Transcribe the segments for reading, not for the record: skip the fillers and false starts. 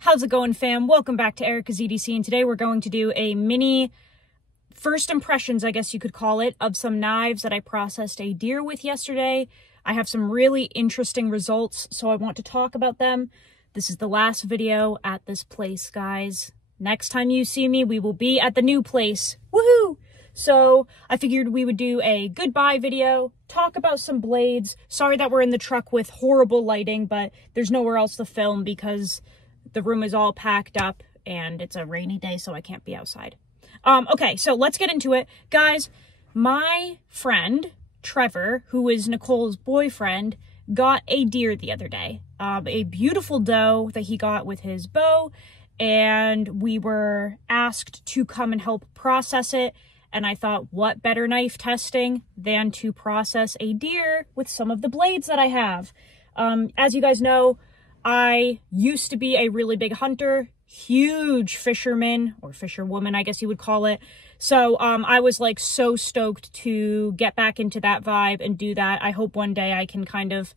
How's it going, fam? Welcome back to Erica's EDC, and today we're going to do a mini first impressions, I guess you could call it, of some knives that I processed a deer with yesterday. I have some really interesting results, so I want to talk about them. This is the last video at this place, guys. Next time you see me, we will be at the new place. Woohoo! So I figured we would do a goodbye video, talk about some blades. Sorry that we're in the truck with horrible lighting, but there's nowhere else to film because the room is all packed up and it's a rainy day, so I can't be outside. Okay, so let's get into it. Guys, my friend, Trevor, who is Nicole's boyfriend, got a deer the other day. A beautiful doe that he got with his bow, and we were asked to come and help process it. And I thought, what better knife testing than to process a deer with some of the blades that I have. As you guys know, I used to be a really big hunter, huge fisherman, or fisherwoman, I guess you would call it. So I was like so stoked to get back into that vibe and do that. I hope one day I can kind of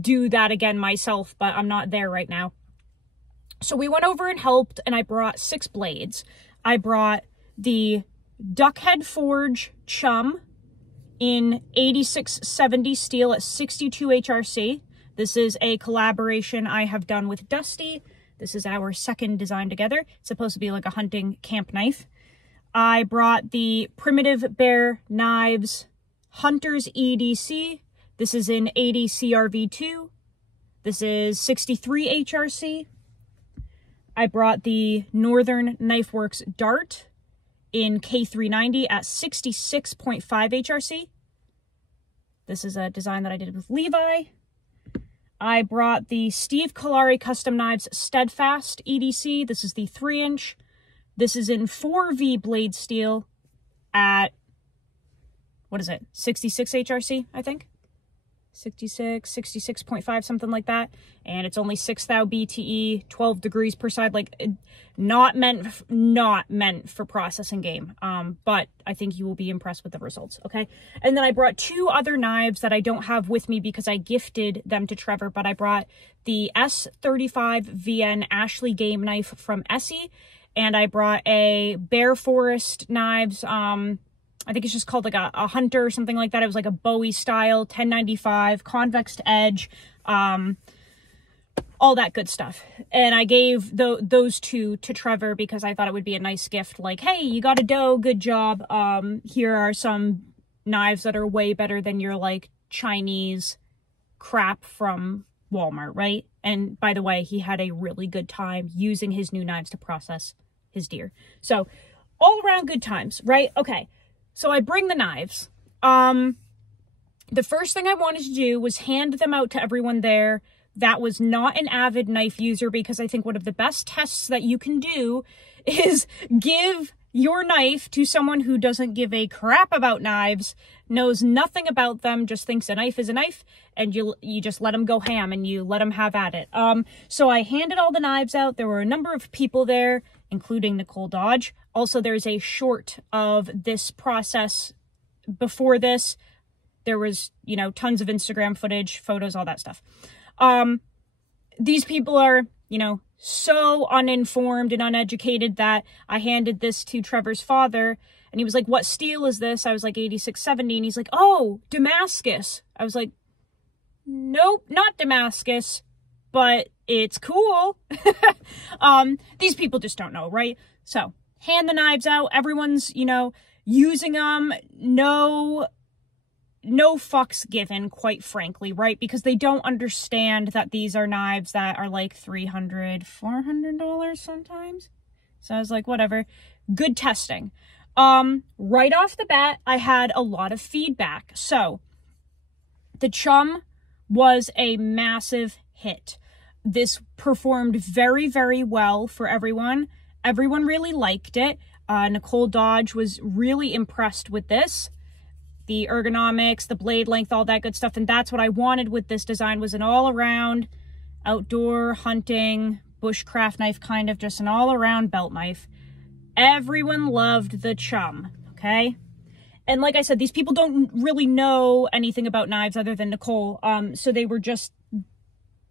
do that again myself, but I'm not there right now. So we went over and helped, and I brought 6 blades. I brought the Duckhead Forge Chum in 8670 steel at 62 HRC. This is a collaboration I have done with Dusty. This is our second design together. It's supposed to be like a hunting camp knife. I brought the Primitive Bear Knives Hunter's EDC. This is in 80 CRV2. This is 63 HRC. I brought the Northern Knifeworks Dart in K390 at 66.5 HRC. This is a design that I did with Levi. I brought the Steve Callari Custom Knives Steadfast EDC. This is the 3-inch. This is in 4V blade steel at, what is it, 66 HRC, I think? 66, 66.5, something like that. And it's only 6 thou BTE, 12 degrees per side, like not meant for processing game. But I think you will be impressed with the results, okay? And then I brought 2 other knives that I don't have with me because I gifted them to Trevor, but I brought the S35 VN Ashley game knife from Essie, and I brought a Bear Forest Knives, I think it's just called like a Hunter or something like that. It was like a Bowie style, 1095, convex edge, all that good stuff. And I gave those 2 to Trevor because I thought it would be a nice gift. Like, hey, you got a doe, good job. Here are some knives that are way better than your like Chinese crap from Walmart, right? And by the way, he had a really good time using his new knives to process his deer. So all around good times, right? Okay. So I bring the knives. The first thing I wanted to do was hand them out to everyone there that was not an avid knife user, because I think one of the best tests that you can do is give your knife to someone who doesn't give a crap about knives, knows nothing about them, just thinks a knife is a knife, and you just let them go ham and you let them have at it. So I handed all the knives out. There were a number of people there, including Nicole Dodge. Also, there's a short of this process before this. There was, you know, tons of Instagram footage, photos, all that stuff. These people are, you know, so uninformed and uneducated that I handed this to Trevor's father, and he was like, what steel is this? I was like, 8670, and he's like, oh, Damascus. I was like, nope, not Damascus, but it's cool. These people just don't know, right? So hand the knives out. Everyone's, you know, using them. No fucks given, quite frankly, right? Because they don't understand that these are knives that are like $300, $400 sometimes. So I was like, whatever. Good testing. Right off the bat, I had a lot of feedback. So the Chum was a massive hit. This performed very, very well for everyone. Everyone really liked it. Nicole Dodge was really impressed with this. The ergonomics, the blade length, all that good stuff. And that's what I wanted with this design, was an all-around outdoor hunting, bushcraft knife, kind of just an all-around belt knife. Everyone loved the Chum, okay? And like I said, these people don't really know anything about knives other than Nicole. So they were just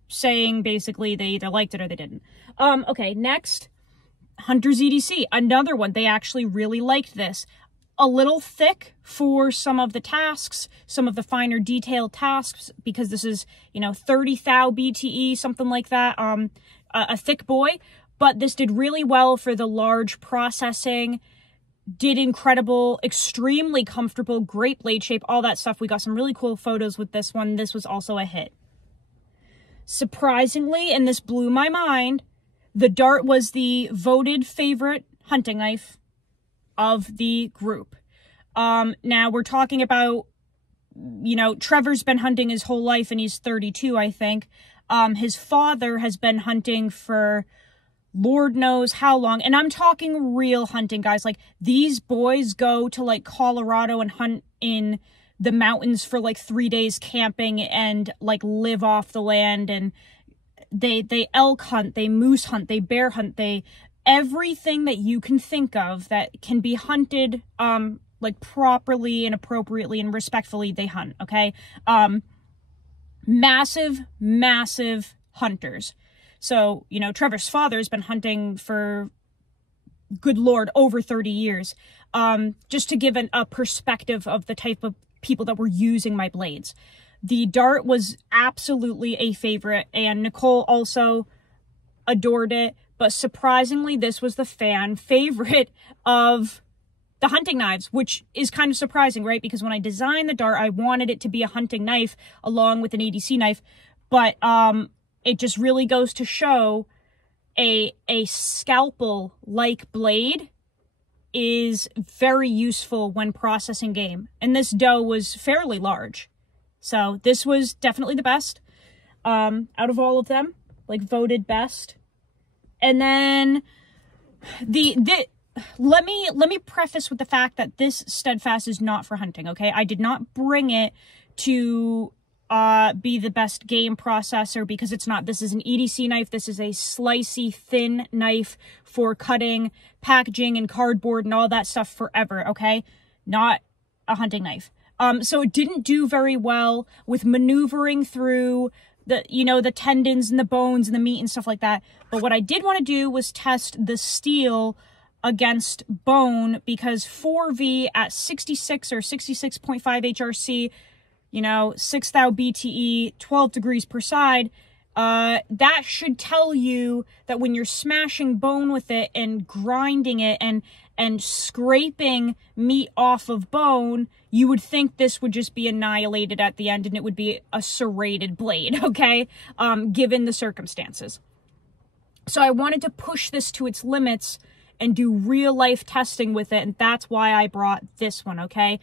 saying basically they either liked it or they didn't. Okay, next, Hunter's EDC, another one. They actually really liked this. A little thick for some of the tasks, some of the finer detailed tasks, because this is, you know, 30 thou BTE, something like that, a thick boy, but this did really well for the large processing, did incredible, extremely comfortable, great blade shape, all that stuff. We got some really cool photos with this one. This was also a hit. Surprisingly, and this blew my mind, the dart was the voted favorite hunting knife of the group. Now we're talking about, you know, Trevor's been hunting his whole life and he's 32, I think. His father has been hunting for Lord knows how long. And I'm talking real hunting, guys. Like, these boys go to, like, Colorado and hunt in the mountains for, like, 3 days camping and, like, live off the land. And they elk hunt, they moose hunt, they bear hunt, they... everything that you can think of that can be hunted, like, properly and appropriately and respectfully, they hunt, okay? Massive, massive hunters. So, you know, Trevor's father has been hunting for, good Lord, over 30 years. Just to give a perspective of the type of people that were using my blades. The dart was absolutely a favorite, and Nicole also adored it. But surprisingly, this was the fan favorite of the hunting knives, which is kind of surprising, right? Because when I designed the dart, I wanted it to be a hunting knife along with an EDC knife. But it just really goes to show a scalpel-like blade is very useful when processing game. And this doe was fairly large. So this was definitely the best out of all of them, like voted best. And then let me preface with the fact that this Steadfast is not for hunting, okay? I did not bring it to be the best game processor, because it's not. This is an EDC knife. This is a slicey, thin knife for cutting, packaging, and cardboard and all that stuff forever, okay? Not a hunting knife. So it didn't do very well with maneuvering through the, you know, the tendons and the bones and the meat and stuff like that. But what I did want to do was test the steel against bone, because 4V at 66 or 66.5 HRC, you know, 6 thou BTE, 12 degrees per side, that should tell you that when you're smashing bone with it and grinding it and scraping meat off of bone, you would think this would just be annihilated at the end and it would be a serrated blade, okay? Given the circumstances. So I wanted to push this to its limits and do real life testing with it, and that's why I brought this one, okay?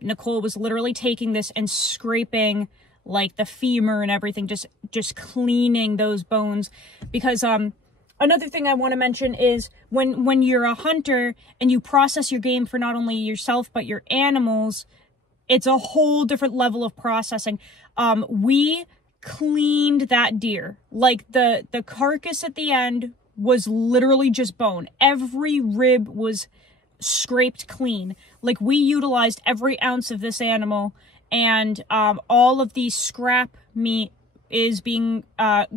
Nicole was literally taking this and scraping like the femur and everything, just cleaning those bones, because another thing I want to mention is when you're a hunter and you process your game for not only yourself but your animals, it's a whole different level of processing. We cleaned that deer. Like, the carcass at the end was literally just bone. Every rib was scraped clean. Like, we utilized every ounce of this animal, and all of the scrap meat is being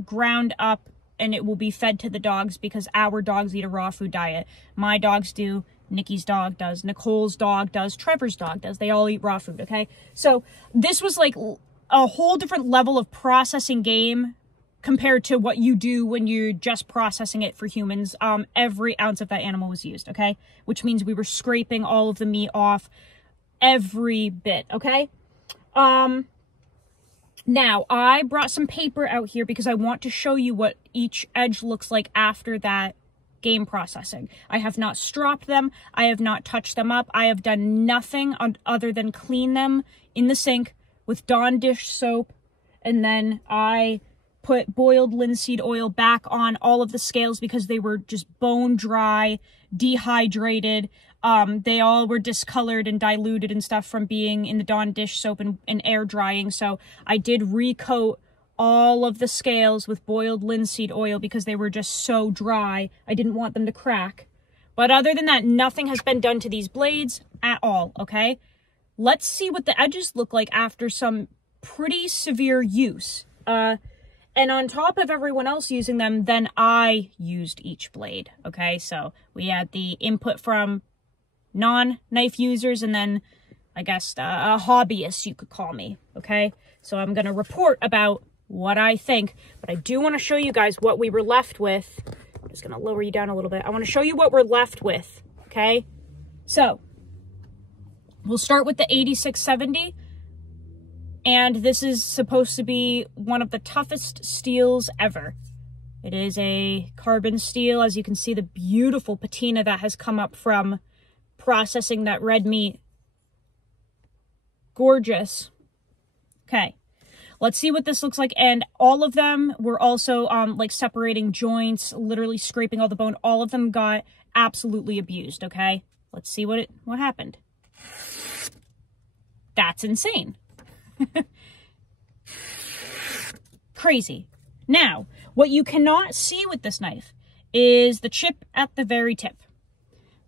ground up, and it will be fed to the dogs, because our dogs eat a raw food diet. My dogs do, Nikki's dog does, Nicole's dog does, Trevor's dog does. They all eat raw food, okay? So this was like a whole different level of processing game compared to what you do when you're just processing it for humans. Every ounce of that animal was used, okay? Which means we were scraping all of the meat off, every bit, okay? Now, I brought some paper out here because I want to show you what each edge looks like after that game processing. I have not stropped them. I have not touched them up. I have done nothing other than clean them in the sink with Dawn dish soap, and then I put boiled linseed oil back on all of the scales because they were just bone dry, dehydrated. They all were discolored and diluted and stuff from being in the Dawn dish soap and air drying. So I did recoat all of the scales with boiled linseed oil because they were just so dry. I didn't want them to crack. But other than that, nothing has been done to these blades at all, okay? Let's see what the edges look like after some pretty severe use. And on top of everyone else using them, then I used each blade, okay? So we had the input from non-knife users, and then I guess a hobbyist, you could call me, okay? So I'm going to report about what I think, but I do want to show you guys what we were left with. I'm just going to lower you down a little bit. I want to show you what we're left with, okay? So we'll start with the 8670. And this is supposed to be one of the toughest steels ever. It is a carbon steel. As you can see, the beautiful patina that has come up from processing that red meat. Gorgeous. Okay, let's see what this looks like. And all of them were also like separating joints, literally scraping all the bone. All of them got absolutely abused, okay? Let's see what happened. That's insane. Crazy. Now, what you cannot see with this knife is the chip at the very tip,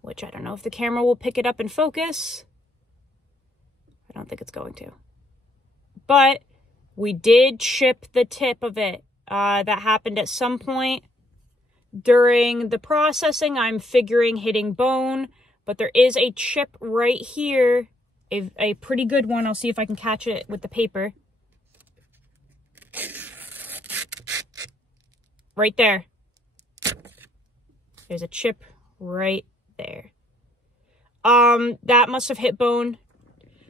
which I don't know if the camera will pick it up and focus. I don't think it's going to. But we did chip the tip of it. That happened at some point during the processing. I'm figuring hitting bone, but there is a chip right here. A pretty good one. I'll see if I can catch it with the paper. Right there. There's a chip right there. That must have hit bone.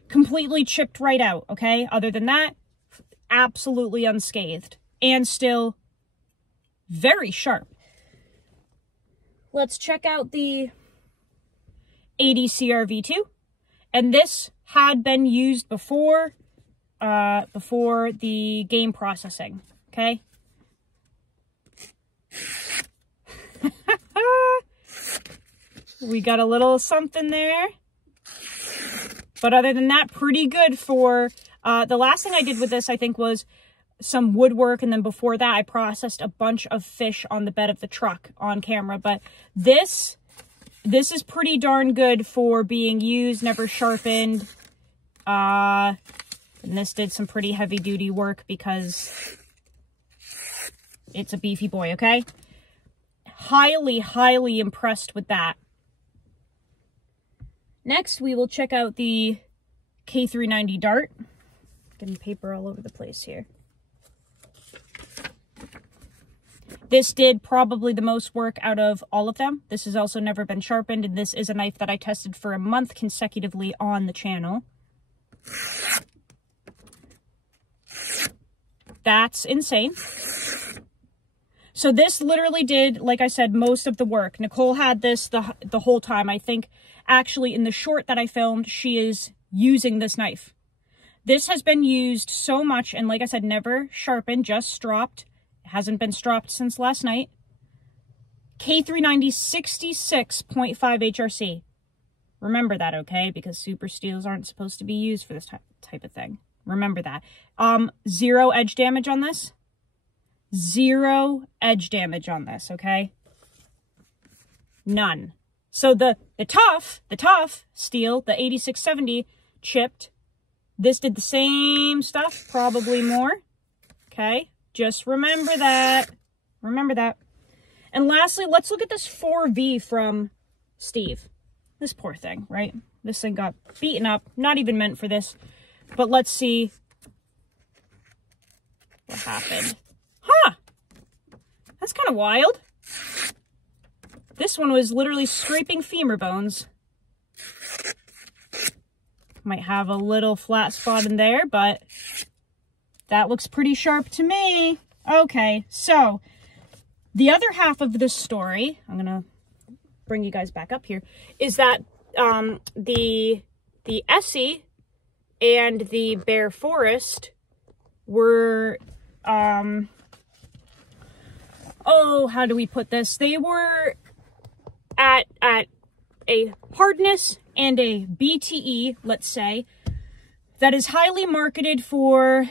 Completely chipped right out, okay? Other than that, absolutely unscathed. And still very sharp. Let's check out the 80 CRV2. And this had been used before the game processing, okay? We got a little something there. But other than that, pretty good for... the last thing I did with this, I think, was some woodwork. And then before that, I processed a bunch of fish on the bed of the truck on camera. But this is pretty darn good for being used, never sharpened. And this did some pretty heavy duty work because it's a beefy boy, okay? Highly, highly impressed with that. Next, we will check out the K390 dart. Getting paper all over the place here. This did probably the most work out of all of them. This has also never been sharpened, and this is a knife that I tested for a month consecutively on the channel. That's insane. So this literally did, like I said, most of the work. Nicole had this the whole time. I think actually in the short that I filmed, she is using this knife. This has been used so much, and like I said, never sharpened, just stropped. It hasn't been stropped since last night. K390 66.5 HRC. Remember that, okay? Because super steels aren't supposed to be used for this type of thing. Remember that. 0 edge damage on this. 0 edge damage on this, okay? None. So the tough steel, the 8670 chipped. This did the same stuff, probably more. Okay? Just remember that. Remember that. And lastly, let's look at this 4V from Steve. This poor thing, right? This thing got beaten up. Not even meant for this. But let's see what happened. Huh! That's kind of wild. This one was literally scraping femur bones. Might have a little flat spot in there, but that looks pretty sharp to me. Okay, so the other half of this story, I'm going to bring you guys back up here, is that the Essie and the Bear Forest were, oh, how do we put this? They were at a hardness and a BTE, let's say, that is highly marketed for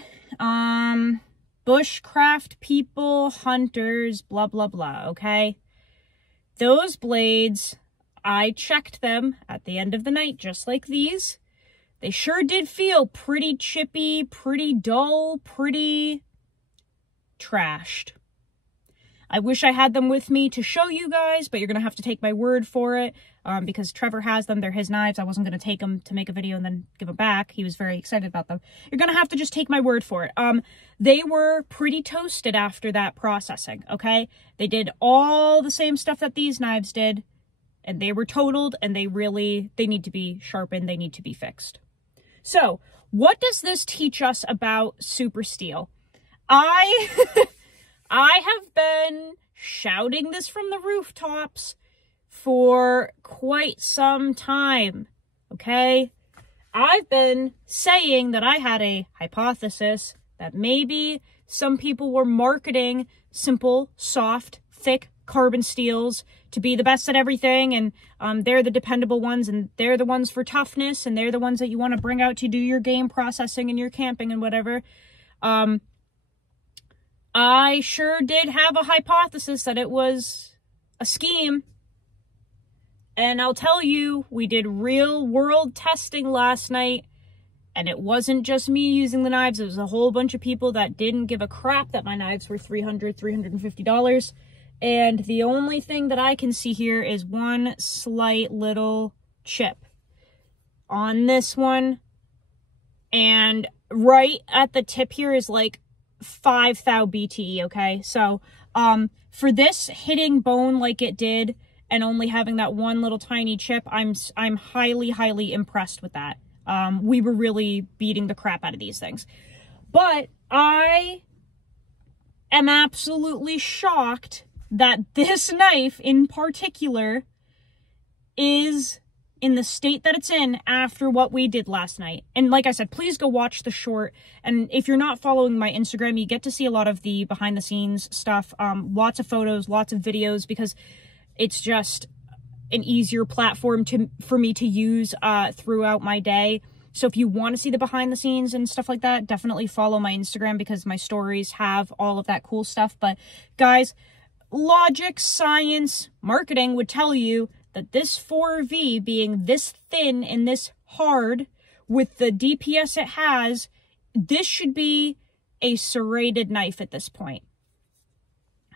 bushcraft people, hunters, blah, blah, blah, okay? Those blades, I checked them at the end of the night, just like these. They sure did feel pretty chippy, pretty dull, pretty trashed. I wish I had them with me to show you guys, but you're going to have to take my word for it, because Trevor has them. They're his knives. I wasn't going to take them to make a video and then give them back. He was very excited about them. You're going to have to just take my word for it. They were pretty toasted after that processing, okay? They did all the same stuff that these knives did, and they were totaled, and they need to be sharpened. They need to be fixed. So, what does this teach us about super steel? I have been shouting this from the rooftops for quite some time, okay? I've been saying that I had a hypothesis that maybe some people were marketing simple, soft, thick carbon steels to be the best at everything, and they're the dependable ones, and they're the ones for toughness, and they're the ones that you want to bring out to do your game processing and your camping and whatever. I sure did have a hypothesis that it was a scheme. And I'll tell you, we did real world testing last night, and it wasn't just me using the knives. It was a whole bunch of people that didn't give a crap that my knives were $300, $350. And the only thing that I can see here is one slight little chip on this one. And right at the tip here is like 5 thou BTE, okay? So, for this hitting bone like it did and only having that one little tiny chip, I'm highly, highly impressed with that. We were really beating the crap out of these things. But I am absolutely shocked that this knife in particular is in the state that it's in after what we did last night. And like I said, please go watch the short. And if you're not following my Instagram, you get to see a lot of the behind the scenes stuff, lots of photos, lots of videos, because it's just an easier platform for me to use throughout my day. So if you want to see the behind the scenes and stuff like that, definitely follow my Instagram, because my stories have all of that cool stuff. But guys, logic, science, marketing would tell you that this 4V being this thin and this hard with the DPS it has, this should be a serrated knife at this point.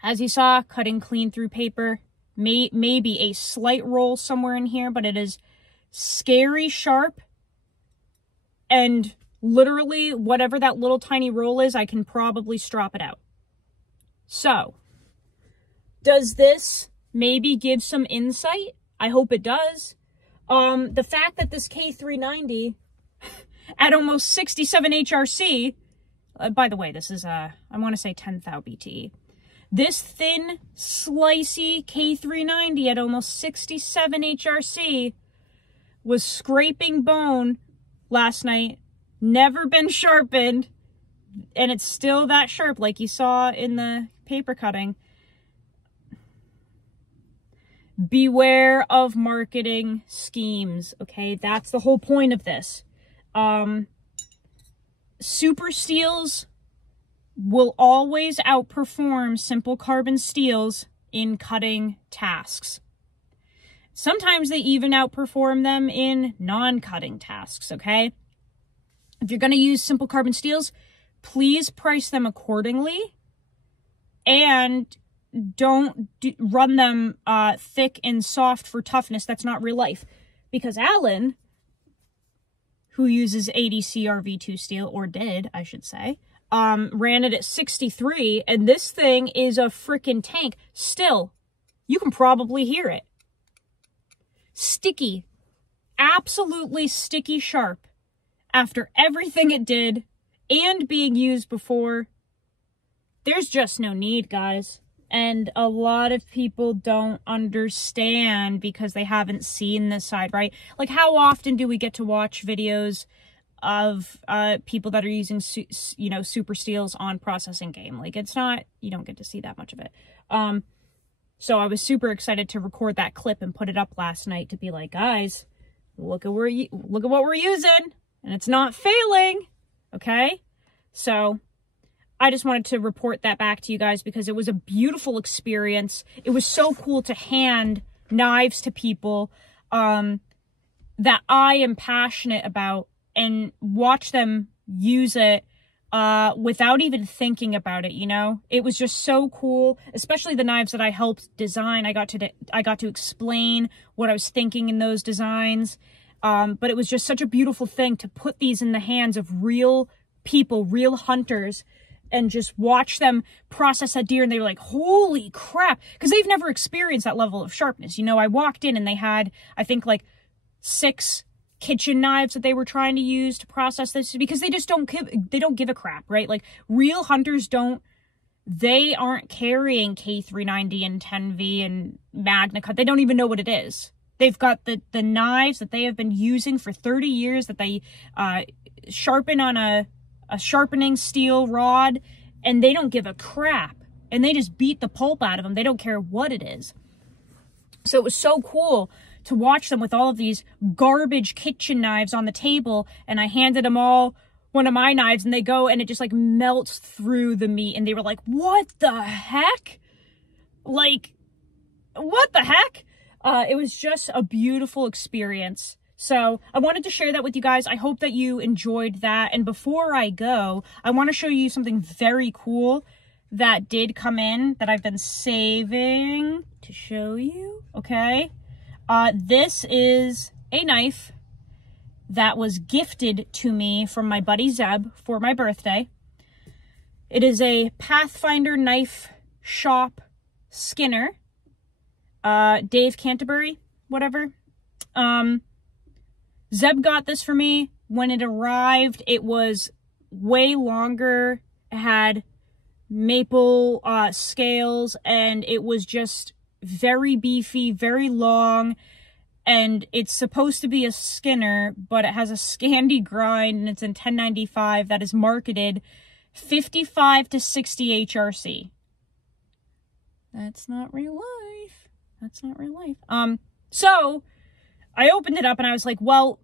As you saw, cutting clean through paper, maybe a slight roll somewhere in here, but it is scary sharp. And literally, whatever that little tiny roll is, I can probably strop it out. So, does this maybe give some insight? I hope it does. The fact that this K390 at almost 67 HRC, by the way, this is, I want to say 10 thou BTE. This thin, slicey K390 at almost 67 HRC was scraping bone last night, never been sharpened, and it's still that sharp like you saw in the paper cutting. Beware of marketing schemes, okay? That's the whole point of this. Super steels will always outperform simple carbon steels in cutting tasks. Sometimes they even outperform them in non-cutting tasks, okay? If you're going to use simple carbon steels, please price them accordingly, and don't run them thick and soft for toughness. That's not real life. Because Alan, who uses 80 CRV2 steel, or did, I should say, ran it at 63, and this thing is a freaking tank. Still, you can probably hear it. Sticky. Absolutely sticky sharp. After everything it did, and being used before, there's just no need, guys. And a lot of people don't understand because they haven't seen this side, right? Like, how often do we get to watch videos of people that are using, you know, super steels on processing game? Like, it's not, you don't get to see that much of it. So I was super excited to record that clip and put it up last night to be like, guys, look at what we're using, and it's not failing, okay? So I just wanted to report that back to you guys because it was a beautiful experience. It was so cool to hand knives to people that I am passionate about and watch them use it without even thinking about it, you know? It was just so cool, especially the knives that I helped design. I got to explain what I was thinking in those designs. But it was just such a beautiful thing to put these in the hands of real people, real hunters, and just watch them process that deer. And they were like, holy crap, because they've never experienced that level of sharpness. You know, I walked in and they had, I think, like 6 kitchen knives that they were trying to use to process this, because they just don't give a crap, right? Like, real hunters they aren't carrying K390 and 10V and Magna Cut. They don't even know what it is. They've got the knives that they have been using for 30 years that they sharpen on a sharpening steel rod, and they don't give a crap. And they just beat the pulp out of them. They don't care what it is. So it was so cool to watch them with all of these garbage kitchen knives on the table, and I handed them all one of my knives, and they go, and it just like melts through the meat, and they were like, what the heck? Like, what the heck? It was just a beautiful experience. So I wanted to share that with you guys. I hope that you enjoyed that. And before I go, I want to show you something very cool that did come in that I've been saving to show you. Okay. This is a knife that was gifted to me from my buddy Zeb for my birthday. It is a Pathfinder Knife Shop Skinner. Dave Canterbury, whatever. Zeb got this for me. When it arrived, it was way longer. It had maple scales, and it was just very beefy, very long. And it's supposed to be a Skinner, but it has a Scandi grind, and it's in 1095 that is marketed 55 to 60 HRC. That's not real life. That's not real life. So I opened it up and I was like, well,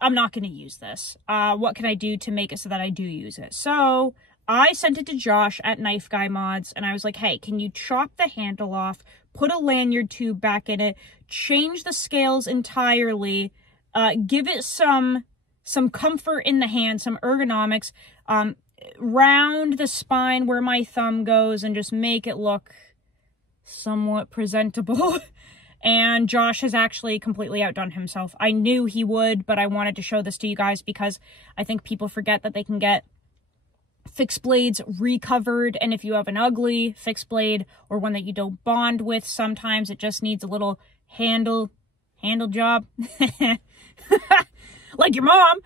I'm not going to use this. What can I do to make it so that I do use it? So I sent it to Josh at Knife Guy Mods, and I was like, hey, can you chop the handle off, put a lanyard tube back in it, change the scales entirely, give it some comfort in the hand, some ergonomics, round the spine where my thumb goes, and just make it look somewhat presentable. And Josh has actually completely outdone himself. I knew he would, but I wanted to show this to you guys because I think people forget that they can get fixed blades recovered, and if you have an ugly fixed blade or one that you don't bond with, sometimes it just needs a little handle job. Like your mom,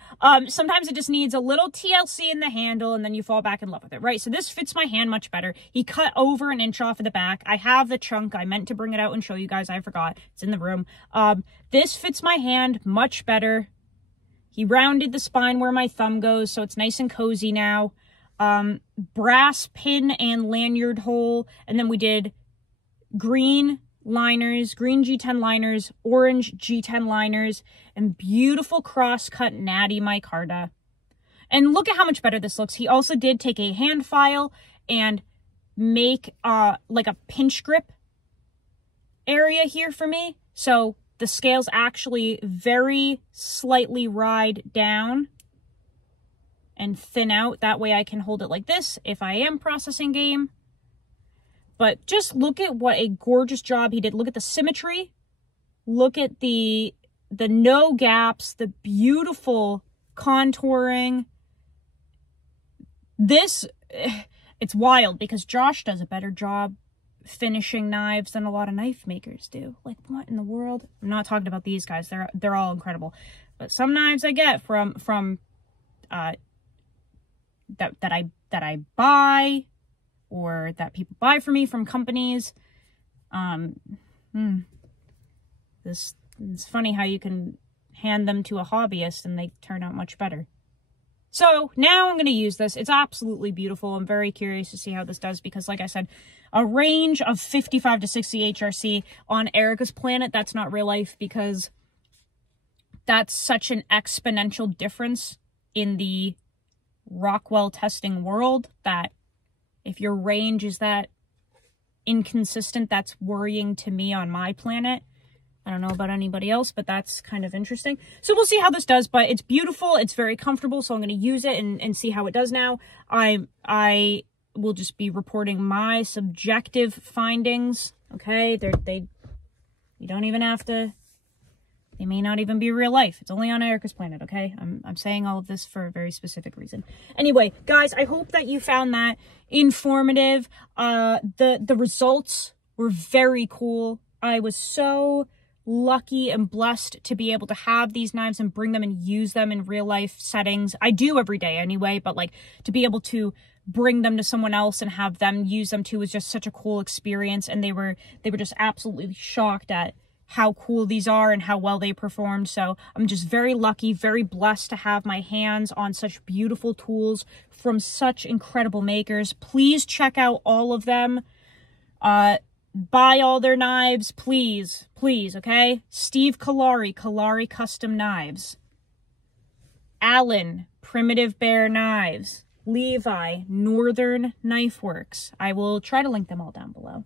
sometimes it just needs a little TLC in the handle, and then you fall back in love with it, right? So this fits my hand much better. He cut over 1 inch off of the back. I have the chunk. I meant to bring it out and show you guys. I forgot. It's in the room. This fits my hand much better. He rounded the spine where my thumb goes, so it's nice and cozy now. Brass pin and lanyard hole, and then we did green liners, green G10 liners, orange G10 liners, and beautiful cross-cut natty micarta. And look at how much better this looks. He also did take a hand file and make like a pinch grip area here for me. So the scales actually very slightly ride down and thin out. That way I can hold it like this if I am processing game. But just look at what a gorgeous job he did. Look at the symmetry. Look at the no gaps, the beautiful contouring. This, it's wild because Josh does a better job finishing knives than a lot of knife makers do. Like, what in the world? I'm not talking about these guys. They're all incredible. But some knives I get from that I buy, or that people buy for me from companies. It's funny how you can hand them to a hobbyist and they turn out much better. So now I'm going to use this. It's absolutely beautiful. I'm very curious to see how this does because, like I said, a range of 55 to 60 HRC on Erica's planet, that's not real life because that's such an exponential difference in the Rockwell testing world that if your range is that inconsistent, that's worrying to me on my planet. I don't know about anybody else, but that's kind of interesting. So we'll see how this does, but it's beautiful. It's very comfortable, so I'm going to use it and see how it does now. I will just be reporting my subjective findings, okay? You don't even have to, they may not even be real life. It's only on Erica's planet, okay? I'm saying all of this for a very specific reason. Anyway, guys, I hope that you found that informative. The results were very cool. I was so lucky and blessed to be able to have these knives and bring them and use them in real life settings. I do every day anyway, but like to be able to bring them to someone else and have them use them too was just such a cool experience. And they were just absolutely shocked at how cool these are and how well they performed. So I'm just very lucky, very blessed to have my hands on such beautiful tools from such incredible makers. Please check out all of them. Buy all their knives, please, okay? Steve Callari, Callari Custom Knives. Alan, Primitive Bear Knives. Levi, Northern Knifeworks. I will try to link them all down below.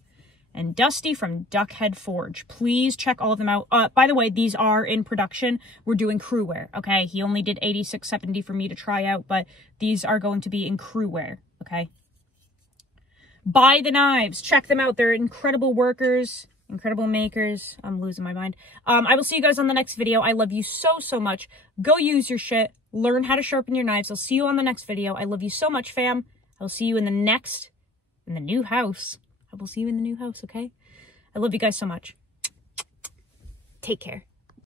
And Dusty from Duckhead Forge. Please check all of them out. By the way, these are in production. We're doing crew wear, okay? He only did 8670 for me to try out, but these are going to be in crew wear, okay? Buy the knives. Check them out. They're incredible workers, incredible makers. I'm losing my mind. I will see you guys on the next video. I love you so, so much. Go use your shit. Learn how to sharpen your knives. I'll see you on the next video. I love you so much, fam. I'll see you in the new house. I will see you in the new house, okay? I love you guys so much. Take care.